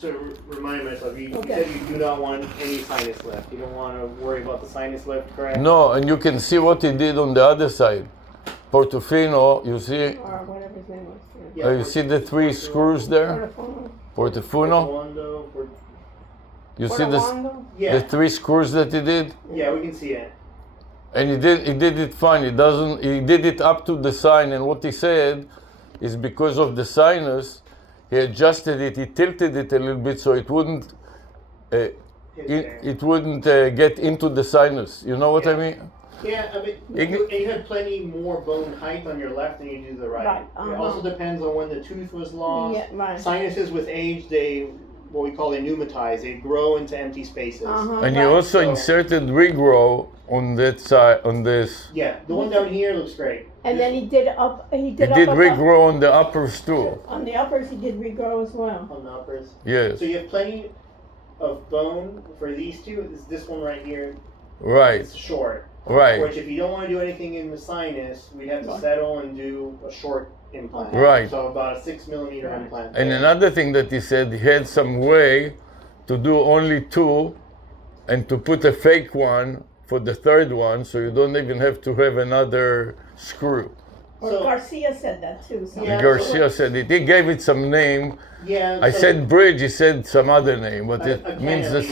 to remind myself, you Okay. said you do not want any sinus lift. You don't want to worry about the sinus lift, correct? No, and you can see what he did on the other side. Portofino, you see, Or whatever his name was. Yeah, you see the three screws there? Portofuno. Portuondo, You see the yeah, three screws that he did? yeah, we can see it. And he did it fine. He did it up to the sign, and what he said is because of the sinus, he adjusted it, he tilted it a little bit so it wouldn't get into the sinus. You know what I mean? Yeah, I mean, you have plenty more bone height on your left than you do the right. Right, It also depends on when the tooth was lost. Yeah, right. Sinuses with age, what we call pneumatize, they grow into empty spaces. And you also inserted regrow on that side, on this. Yeah, the one down here looks great. And then he did He did regrow on the uppers too. On the uppers, he did regrow as well. On the uppers. Yes. So you have plenty of bone for these two. This one right here. Right. It's short. Right. Which, if you don't want to do anything in the sinus, we'd have to settle and do a short implant. Right. So about a 6 millimeter implant. And another thing that he said, he had some way to do only two and to put a fake one for the third one, so you don't even have to have another screw. Or Garcia said that too. So. And Garcia said it. He gave it some name. Yeah. I said bridge, he said some other name, but a it means this.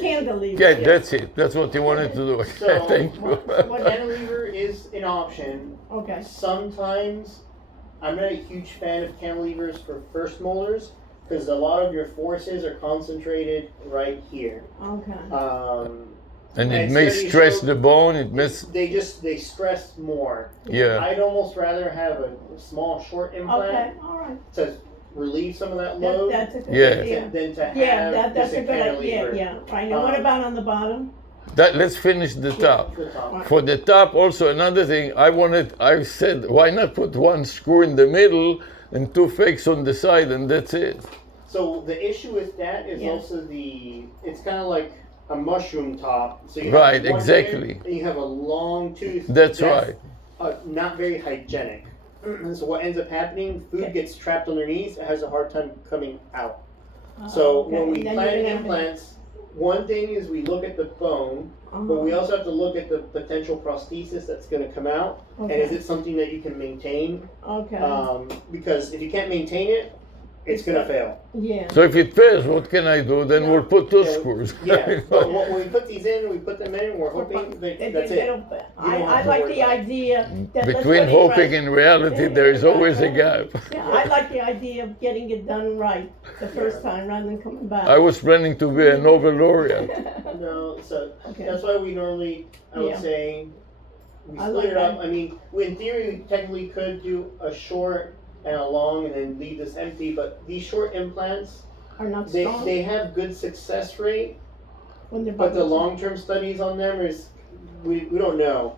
Cantilever. Yeah, that's it. That's what he wanted to do. So Thank you. cantilever is an option. Okay. Sometimes, I'm not a huge fan of cantilevers for first molars because a lot of your forces are concentrated right here. Okay. And it may stress the bone. They stress more. Yeah. I'd almost rather have a small short implant Okay. All right. to relieve some of that load That's a good Yeah. than to have that's just a good idea. cantilever. Yeah. Right. Now, what about on the bottom? Let's finish the top. The top. For the top, also another thing, I said, why not put one screw in the middle and two fakes on the side, and that's it. So the issue with that is also it's kind of like a mushroom top. So you Right, have one exactly. here, and you have a long tooth. That's right. Not very hygienic. So what ends up happening, food gets trapped underneath, it has a hard time coming out. So when we plan implants, one thing is we look at the bone, but we also have to look at the potential prosthesis that's going to come out, and is it something that you can maintain? Okay. Because if you can't maintain it, it's going to fail. Yeah. So if it fails, what can I do? Then we'll put two screws. Yeah, but when we put these in, we put them in, we're hoping that's it. I like the idea that Between hoping and reality, there is always a gap. Yeah, I like the idea of getting it done right the first time rather than coming back. I was planning to be a Nobel laureate. No, so that's why we normally, I would say, we split it up. I mean, in theory, we technically could do a short and a long and then leave this empty, but these short implants are not strong. They have good success rate, but the long-term studies on them is, we don't know.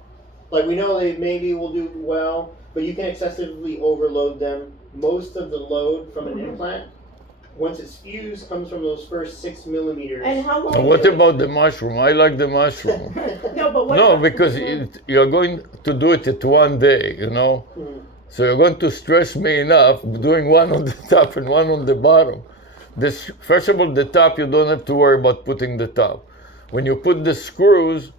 Like, we know they maybe will do well, but you can excessively overload them. Most of the load from an implant, once it's fused, comes from those first 6 millimeters. And how long? And what about the mushroom? I like the mushroom. No, because you're going to do it at one day, you know? So you're going to stress me enough doing one on the top and one on the bottom. First of all, the top, you don't have to worry about putting the top. When you put the screws,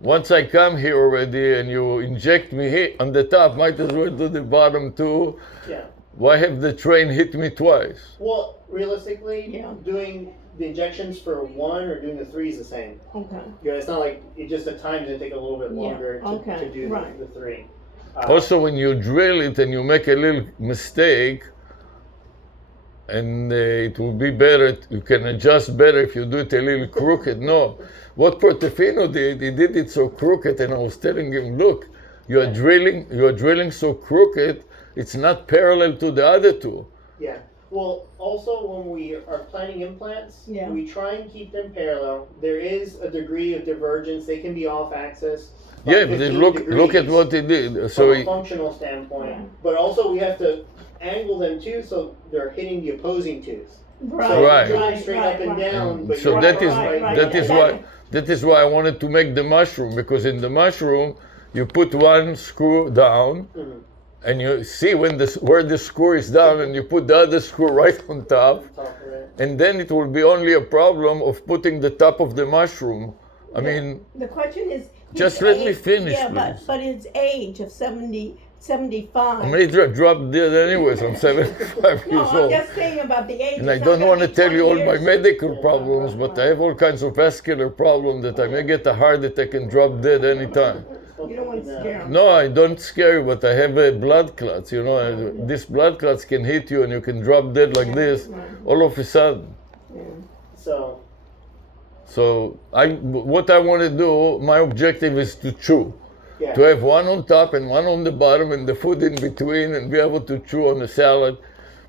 once I come here already and you inject me here on the top, might as well do the bottom too. Yeah. Why have the train hit me twice? Well, realistically, doing the injections for one or doing the three is the same. Okay. Yeah, it's not like the time's gonna take a little bit longer to do the three. Also, when you drill it and you make a little mistake, and it will be better, you can adjust better if you do it a little crooked. No. What Portofino did, he did it so crooked, and I was telling him, look, you are drilling so crooked, it's not parallel to the other two. Yeah. Well, also when we are planning implants, we try and keep them parallel. There is a degree of divergence. They can be off axis. Yeah, but look at what he did. So from a functional standpoint, but also we have to angle them too, so they're hitting the opposing tooth. So right. Straight up and down. But so that is why I wanted to make the mushroom, because in the mushroom you put one screw down, and you see when where the screw is down, and you put the other screw right on top, and then it will be only a problem of putting the top of the mushroom. I mean, the question is, just let me finish, yeah, please. but his age of 75. I may drop dead anyways. I'm 75 No, years I'm old. just saying about the age. And I It's don't not want to gonna be tell you 20 all my years. medical problems, but I have all kinds of vascular problems that I may get a heart attack and drop dead anytime. You don't want to scare him. No, I don't scare you, but I have a blood clots. You know, these blood clots can hit you and you can drop dead like this all of a sudden. Yeah. So what I want to do, my objective is to chew. Yeah. To have one on top and one on the bottom and the food in between and be able to chew on the salad.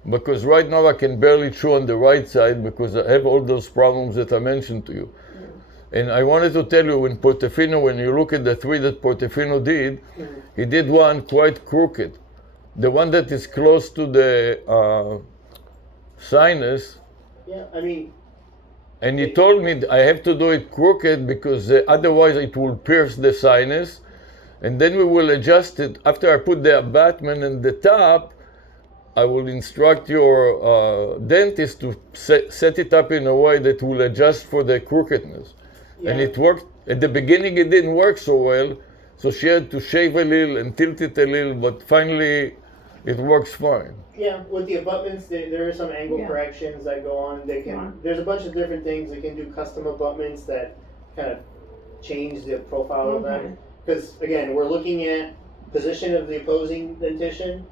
Because right now I can barely chew on the right side because I have all those problems that I mentioned to you. And I wanted to tell you, in Portofino, when you look at the three that Portofino did, he did one quite crooked. The one that is close to the sinus. Yeah, I mean. And he told me I have to do it crooked because otherwise it will pierce the sinus. And then we will adjust it. After I put the abutment in the top, I will instruct your dentist to set it up in a way that will adjust for the crookedness. Yeah. And it worked. At the beginning, it didn't work so well, so she had to shave a little and tilt it a little, but finally, it works fine. Yeah, with the abutments, there are some angle corrections that go on. They can. There's a bunch of different things. They can do custom abutments that kind of change the profile of that. Because again, we're looking at position of the opposing dentition,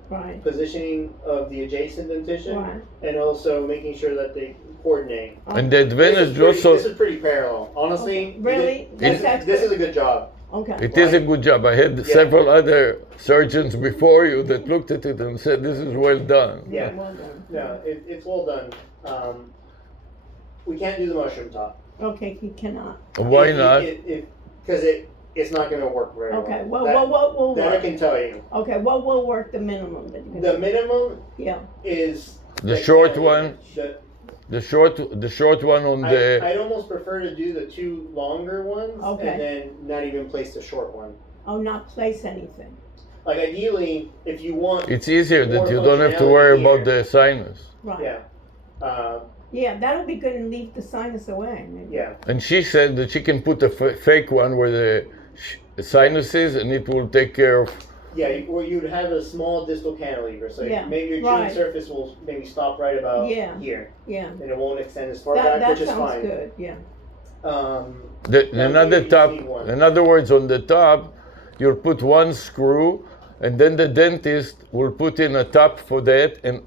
positioning of the adjacent dentition, and also making sure that they coordinate. And the advantage also. This is pretty parallel, honestly. Really? This is a good job. Okay. It is a good job. I had several other surgeons before you that looked at it and said, "This is well done." Yeah, well done. Yeah, it's well done. We can't do the mushroom top. Okay, he cannot. Why not? Because it's not going to work very well. Okay, what will that work? I can tell you. Okay, what will work the minimum that you can The do? minimum Yeah. is the short one. The short one on the. I'd almost prefer to do the two longer ones, Okay. and then not even place the short one. Oh, not place anything. Like ideally, if you want. It's easier that more you don't have to worry functionality about here. the sinus. Right. Yeah. Yeah, that'll be good and leave the sinus away. Maybe. Yeah. And she said that she can put a fake one where the sinus is, and it will take care of. Yeah, where you'd have a small distal cantilever, so maybe your chewing surface will maybe stop right about here. Yeah. And it won't extend as far back, which is fine. That sounds good. Yeah. Another top. In other words, on the top, you'll put one screw, and then the dentist will put in a top for that, and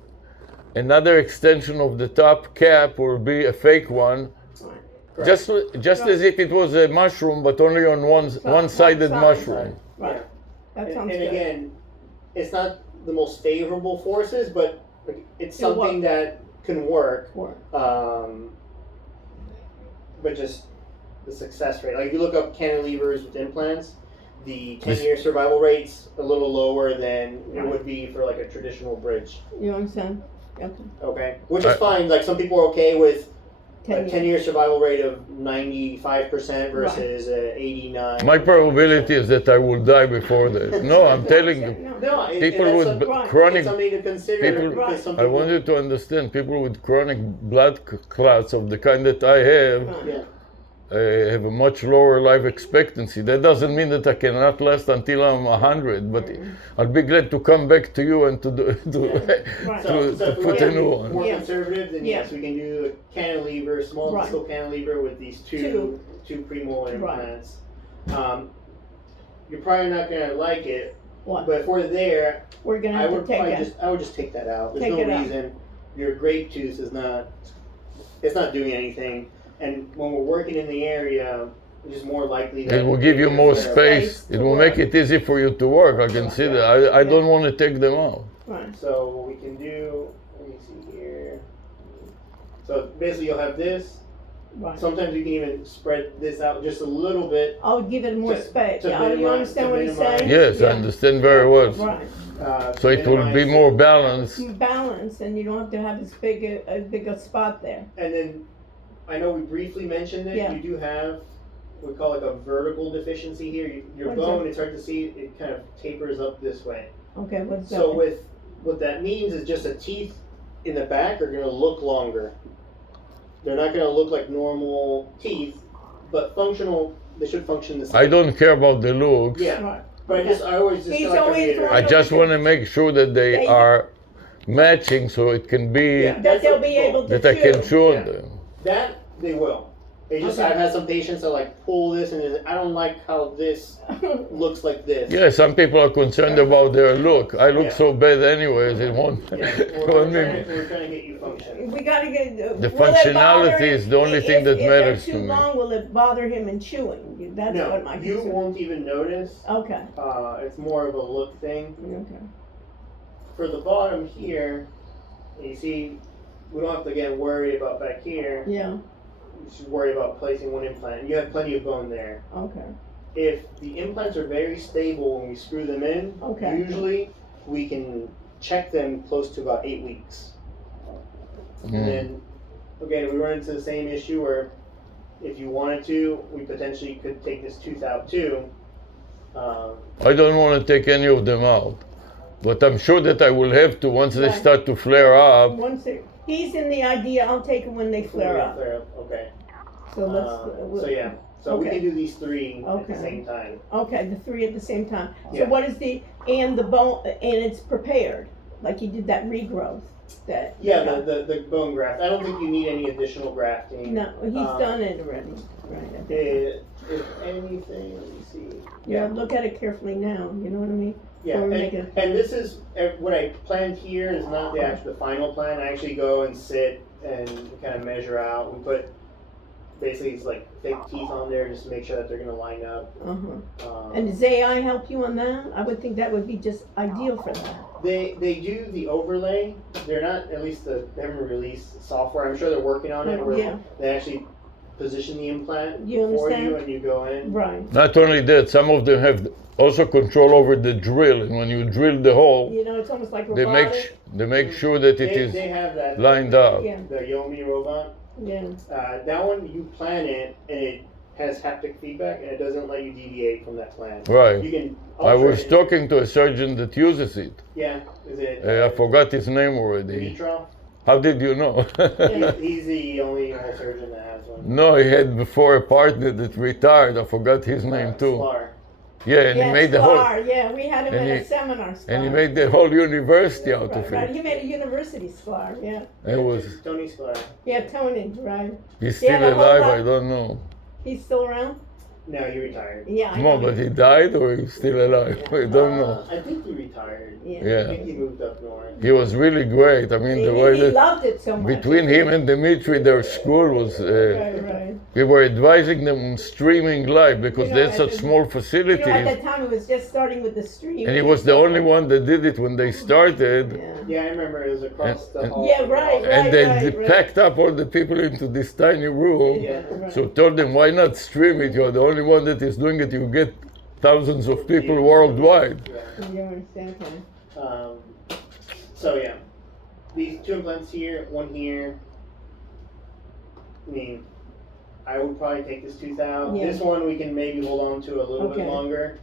another extension of the top cap will be a fake one. Just as if it was a mushroom, but only on one-sided mushroom. Right. That sounds and good. again, it's not the most favorable forces, but it's something that can work. But just the success rate. Like if you look up cantilevers with implants, the 10-year survival rate's a little lower than it would be for like a traditional bridge. You understand? Okay. Okay. Which is fine. Like some people are okay with a 10 10-year survival rate of 95% versus 89. My probability is that I will die before that. No, I'm telling you. No, People with chronic. It's something to consider. Because some I people, want you to understand. People with chronic blood clots of the kind that I have have a much lower life expectancy. That doesn't mean that I cannot last until I'm 100, but I'll be glad to come back to you and to put a new one. More conservative, then yes, we can do a cantilever, small distal cantilever with these two premolar implants. You're probably not gonna like it, but if we're there, we're gonna have to take it. I would just take that out. There's no reason. Your grape tooth is not. It's not doing anything. And when we're working in the area, it's just more likely that it will give you more space. It will make it easy for you to work. I can see that. I don't want to take them out. Right. So what we can do, let me see here. So basically you'll have this. Right. Sometimes you can even spread this out just a little bit. I'll give it more space. You understand what he's saying? Yes, I understand very well. Right. So it will be more balanced. Balanced, and you don't have to have as big a spot there. And then, I know we briefly mentioned it. You do have, we call it a vertical deficiency here. Your bone, it's hard to see, it kind of tapers up this way. Okay, what's that? So what that means is just the teeth in the back are going to look longer. They're not going to look like normal teeth, but functional. They should function the same. I don't care about the looks. Yeah, Right. but I always just He's like to always reiterate. I just want to make sure that they are matching, so it can be Yeah. That they'll be able to that I can chew. chew Yeah. on them. That they will. They just Okay. I've had some patients that like pull this and I don't like how this looks like this. Yeah, some people are concerned about their look. I look Yeah. so bad anyways. It won't. Yeah, it we're, won't trying be- to, we're trying to get you functioning. We gotta get The will it functionality bother is the only if- thing that if matters they're to too me. long, will it bother him in chewing? That's what my No, you concern. won't even notice. Okay. It's more of a look thing. Okay. For the bottom here, you see, we don't have to get worried about back here. Yeah. We should worry about placing one implant. You have plenty of bone there. Okay. If the implants are very stable when we screw them in, Okay. usually we can check them close to about 8 weeks. And then, again, we run into the same issue where if you wanted to, we potentially could take this tooth out too. I don't want to take any of them out, but I'm sure that I will have to once they Right. start to flare up. Once he's in the idea, I'll take him when they flare up. Okay. So let's. So yeah. So we Okay. can do these three at Okay. the same time. Okay, the three at the same time. So Yeah. what is the bone and it's prepared, like you did that regrowth. That. Yeah, the bone graft. I don't think you need any additional grafting. No, he's done it already. Right. I think. If anything, let me see. Yeah, look at it carefully now. You know what I mean? Yeah, Before we and, make it. and this is what I planned here is not the final plan. I actually go and sit and kind of measure out. We put basically it's like fake teeth on there just to make sure that they're gonna line up. And does AI help you on that? I would think that would be just ideal for that. They do the overlay. They're not they haven't released software. I'm sure they're working on it. Where Yeah. they actually position the implant You for understand? you and you go in. Right. Not only that, some of them have also control over the drill, and when you drill the hole, You know, it's almost like they robotic. make sure that it is They have that lined up. Yeah. the Yomi robot. Yeah. That one you plan it and it has haptic feedback and it doesn't let you deviate from that plan. Right. You can. I alter was it. talking to a surgeon that uses it. Yeah. Is it? I forgot his name already. Dimitro? How did you know? He's the only surgeon that has one. No, he had before a partner that retired. I forgot his name too. Sklar. Yeah, and he made the whole, Sklar, yeah, we had him and at a he- seminar. Sklar. and he made the whole university out of Right, it. he made a university Sklar, yeah. It was. Tony Sklar. Yeah, Tony, right. He's Yeah, still the whole alive. lot- I don't know. He's still around? No, he retired. Yeah, I No, know. but he died or he's still alive. I don't know. I think he retired. Yeah. I Yeah, think he moved up north. he was really great. I mean, the way He that loved it so much. between him and Dimitri, their school was. Right, right. We were advising them on streaming live because You know, there's I such didn't- small You know, at facilities. that time, it was just starting with the stream. And he was the only one that did it when they started. Yeah. Yeah, I remember it was across the hall. Yeah, right, And they right. packed up all the people into this tiny room. Yeah, right. So told them, why not stream it? You're the only one that is doing it. You get thousands of people worldwide. Yeah. You understand, okay. So yeah, these two implants here, one here. I mean, I would probably take this tooth out. Yeah. This one we can maybe hold on to a little bit Okay. longer.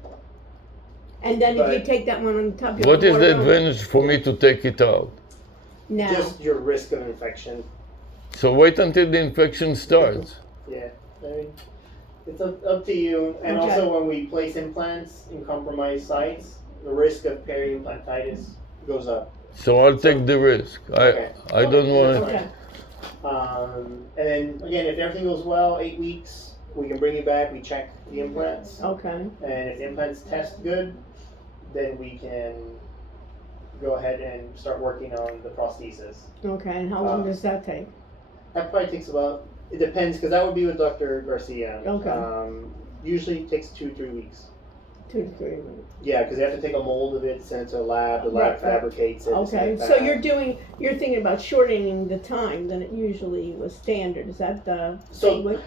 And then if you But- take that one on top, you What is the water on- advantage for me to take it out? Now, Just your risk of infection. So wait until the infection starts. Yeah, I mean, it's up to you. And Okay. also when we place implants in compromised sites, the risk of peri-implantitis goes up. So I'll take the risk. Okay. I don't want to. okay. And then again, if everything goes well, 8 weeks, we can bring you back. We check the implants, Okay. and if the implants test good, then we can go ahead and start working on the prosthesis. Okay. And how long does that take? That probably takes about. It depends, because that would be with Dr. Garcia. Okay. Usually it takes 2-3 weeks. 2 to 3 weeks. Yeah, because they have to take a mold of it, send it to a lab. The lab Right, right. fabricates it. Okay. send it So back. you're thinking about shortening the time than it usually was standard. Is that the So- way?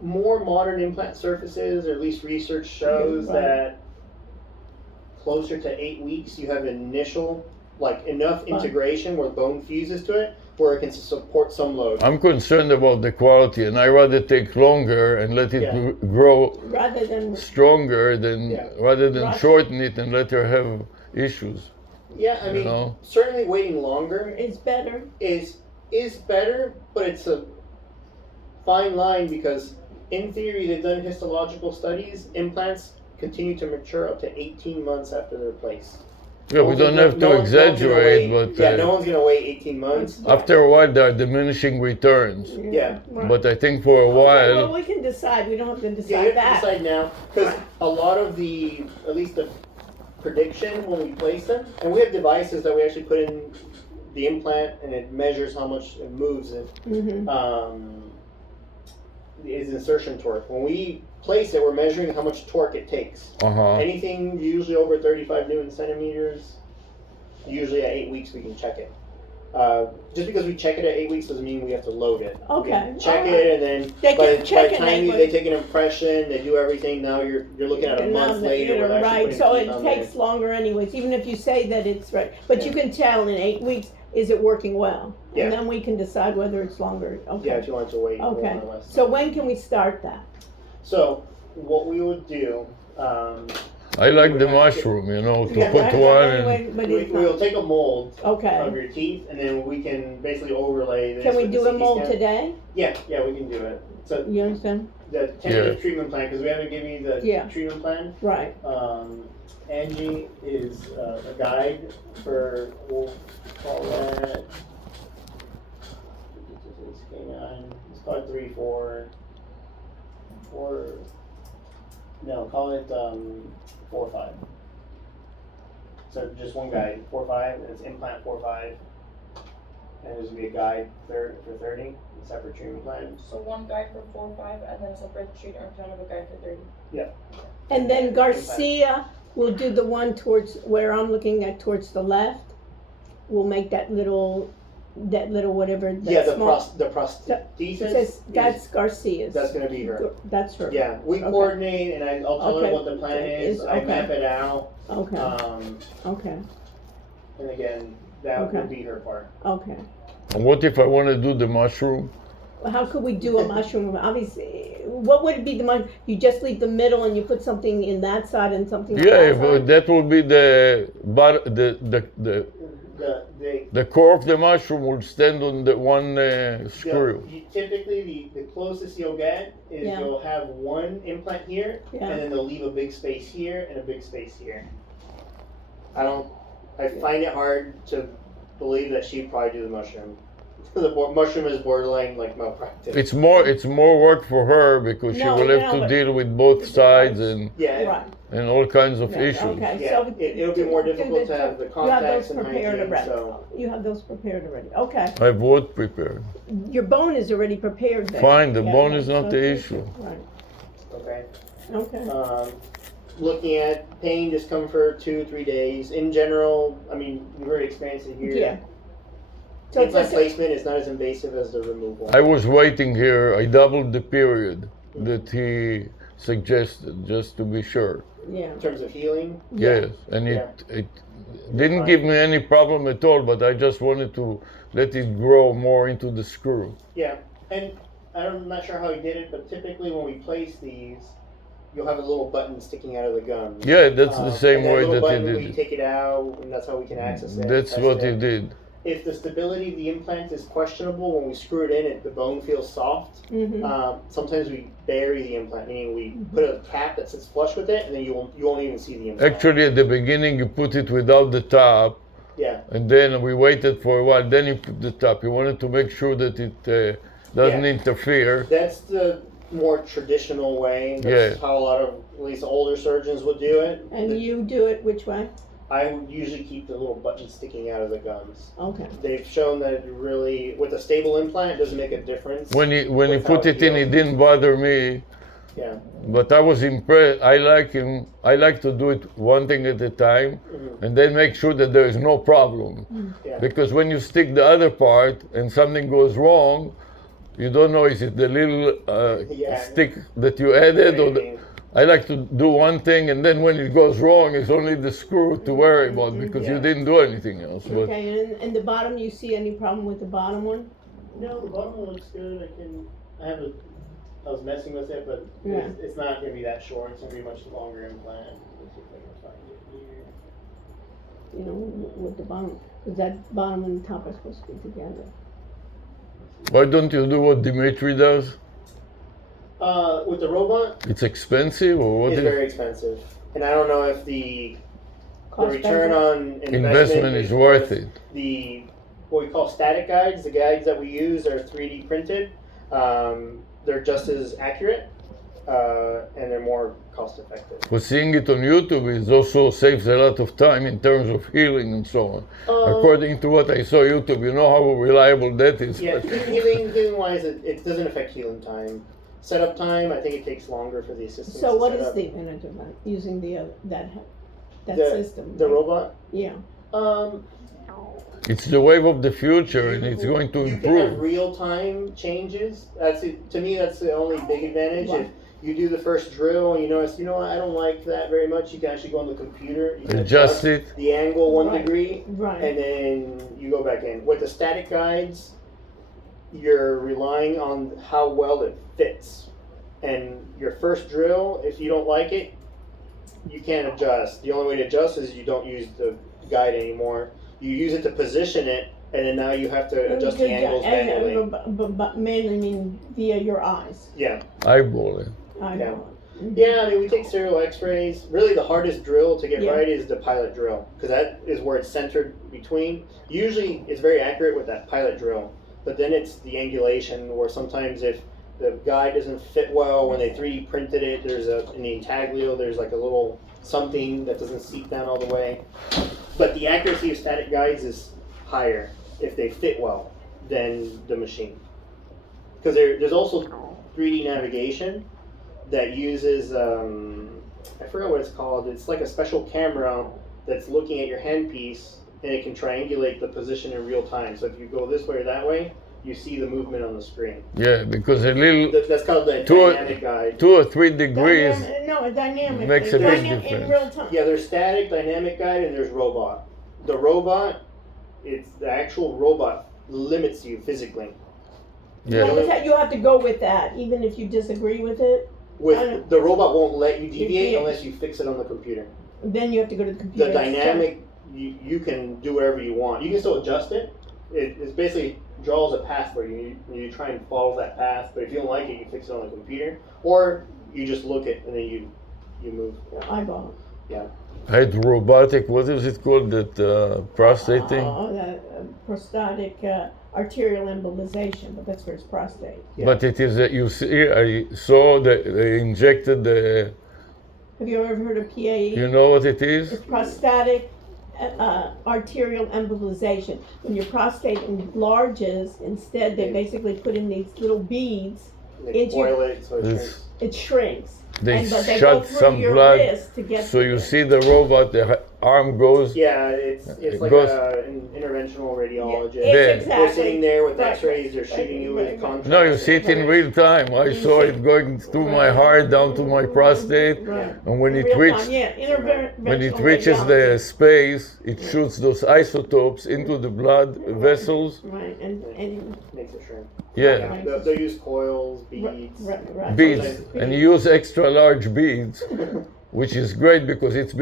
More modern implant surfaces, or at least research shows Right. that closer to 8 weeks, you have initial, like enough integration where bone fuses to it, where it can support some load. I'm concerned about the quality, and I rather take longer and let it Yeah. grow Rather than stronger than Yeah. rather than Right. shorten it and let her have issues. Yeah, I mean, know? certainly waiting longer It's better. is better, but it's a fine line because in theory they've done histological studies. Implants continue to mature up to 18 months after they're placed. Yeah, we don't have to exaggerate, but no one's gonna wait 18 months. after a while there are diminishing returns. Yeah. Right. But I think for a Okay, while, well, we can decide. We don't have to Yeah, decide you have to that. decide now because a lot of the, at least the prediction when we place them, and we have devices that we actually put in the implant and it measures how much it moves it. Is insertion torque. When we place it, we're measuring how much torque it takes. Anything usually over 35 Newton centimeters, usually at 8 weeks we can check it. Just because we check it at 8 weeks doesn't mean we have to load it. Okay. We check it and then They by can the check it time and they take an impression, they do everything. Now you're looking at a month later. We're actually Right, putting so teeth it on takes there. longer anyways, even if you say that it's right. But you can tell in 8 weeks, is it working well? Yeah. And then we can decide whether it's longer. Yeah, Okay. if you want to wait Okay. more or less. So when can we start that? So what we would do, I like the mushroom, you know, to Yeah, put right, one and anyway, but it's we'll not. take a mold of Okay. your teeth and then we can basically overlay this. Can we with do the a CT mold scan. today? Yeah, we can do it. So You understand? the tentative treatment plan, because we haven't given you the Yeah. treatment plan. Right. Angie is a guide for, we'll call that, it's called 3, 4, no, call it 4, 5. So just one guide, 4, 5, and it's implant 4, 5. And there's gonna be a guide for 30, a separate treatment plan. So one guide for 4, 5, and then a separate treatment plan of a guide for 30. Yeah. And then Garcia will do the one towards where I'm looking at towards the left. We'll make that little whatever. That Yeah, the small, prosthesis. it says that's Garcia's. That's gonna be her. That's her. Yeah, we Okay. coordinate, and I'll tell her Okay. what the plan is. I Okay. map it out, Okay. Okay. and again, that Okay. would be her part. Okay. And what if I want to do the mushroom? How could we do a mushroom? Obviously, what would it be the mushroom? You just leave the middle and you put something in that side and something on Yeah, that but side? that will be the core of the mushroom will stand on the one screw. Typically, the closest you'll get is Yeah. you'll have one implant here, Yeah. and then they'll leave a big space here and a big space here. I find it hard to believe that she'd probably do the mushroom. The mushroom is borderline like malpractice. It's more work for her because she No, will have to but- deal with both sides and Yeah, Right. all kinds of Yeah, issues. Okay. yeah. So It'll be more difficult to have the you have contacts those and prepared hygiene. already. So You have those prepared already. Okay. I've what prepared. Your bone is already prepared then. Fine, the Yeah, bone right, is not so the it's- issue. Right. okay. Okay. Looking at pain, discomfort, 2-3 days. In general, I mean, you've already experienced it here. Yeah. So it's Implant just placement is not as invasive as the removal. I was waiting here. I doubled the period that he suggested just to be sure. yeah. In terms of healing, Yes, and Yeah. it didn't give me any problem at all, but I just wanted to let it grow more into the screw. yeah. And I'm not sure how he did it, but typically when we place these, you'll have a little button sticking out of the gum. Yeah, that's the same and that way little that he button, We did. take it out, and that's how we can access it. That's test what it. he did. If the stability of the implant is questionable, when we screw it in, the bone feels soft. Mm-hmm. Sometimes we bury the implant, meaning we put a cap that sits flush with it, and then you won't even see the implant. Actually, at the beginning, you put it without the top, Yeah. and then we waited for a while. Then you put the top. You wanted to make sure that it doesn't Yeah. interfere. That's the more traditional way. That's how a lot of, at least older surgeons would do it. And you do it which way? I would usually keep the little button sticking out of the gums. Okay. They've shown that it really, with a stable implant, it doesn't make a difference. When he with how put it in, feels. it didn't bother me. Yeah. But I was impressed. I like him. I like to do it one thing at a time, and then make sure that there is no problem. Yeah. Because when you stick the other part and something goes wrong, you don't know is it the little Yeah. stick that you added or the, Maybe. I like to do one thing, and then when it goes wrong, it's only the screw to worry about because you Yeah. didn't do anything else. But Okay, and in the bottom, you see any problem with the bottom one? No, the bottom one looks good. I was messing with it, but Yeah. it's not going to be that short. It's going to be a much longer implant. Let's see if I can find it here. you know, with the bottom, because that bottom and top are supposed to be together. Why don't you do what Dimitri does? With the robot, It's expensive, or what it's is very expensive, and I don't know if the Cost return benefit. on investment is worth it? The what we call static guides, the guides that we use are 3D printed. They're just as accurate, and they're more cost effective. But seeing it on YouTube is also saves a lot of time in terms of healing and so on. According to what I saw YouTube, you know how reliable that is. Yeah, healing wise, it doesn't affect healing time. Setup time, I think it takes longer for the assistants. So to what set is up. the advantage of that, using that The- system? The robot? Yeah. It's the wave of the future, and it's going to You can have improve. real time changes. That's it. To me, that's the only big advantage. Wow. If you do the first drill and you notice, you know what, I don't like that very much, you can actually go on the computer, you can Adjust it. the angle 1 Right. degree, Right. and then you go back in. With the static guides, you're relying on how well it fits. And your first drill, if you don't like it, you can't adjust. The only way to adjust is you don't use the guide anymore. You use it to position it, and then now you have to adjust the angles manually. But mainly mean via your eyes. Yeah. Eyeball it. Yeah. Yeah, I mean, we take serial x-rays. Really, the hardest drill to get Yeah. right is the pilot drill, because that is where it's centered between. Usually, it's very accurate with that pilot drill, but then it's the angulation, where sometimes if the guide doesn't fit well, when they 3D printed it, there's in the intaglio, there's like a little something that doesn't seep down all the way. But the accuracy of static guides is higher if they fit well than the machine. Because there's also 3D navigation that uses, I forgot what it's called. It's like a special camera that's looking at your handpiece, and it can triangulate the position in real time. So if you go this way or that way, you see the movement on the screen. Yeah, because a little That's called the Two- dynamic guide. 2 or 3 degrees. No, a dynamic. Makes a big in difference. real time. Yeah, there's static, dynamic guide, and there's robot. The robot, it's the actual robot limits you physically. Yeah. Well, you have to go with that, even if you disagree with it. I With know. the robot won't let you deviate Deviate. unless you fix it on the computer. Then you have to go to the computer. The dynamic, you can do whatever you want. You can still adjust it. It basically draws a path for you. You try and follow that path, but if you don't like it, you fix it on the computer, or you just look it and then you move. Eyeball. I had robotic, what is it called, that prostate thing? That prostatic arterial embolization, but that's for his prostate. Yeah. But it is, you see, I saw that they injected the, Have you ever heard of PAE? you know what it is? It's prostatic arterial embolization. When your prostate enlarges, instead they basically put in these little beads. They Into- boil it so it This- shrinks. It shrinks. They But they go shot through some your blood, wrist to get so to you it. see the robot, the arm goes, Yeah, it's It like goes- an interventional radiologist. It's There. exactly. They're sitting there with Right, X-rays. They're right, shooting you right, with right. contrast. no, you see it in real time. I You saw see- it going through my heart down to my prostate, Right. and when In it real reached, time, yeah, interventional when it reaches the radiology. space, it shoots those isotopes into the blood vessels. Right, and Makes it shrink. Yeah, Right. They'll use coils, beads. right. beads, and you use extra large beads, which is great because it's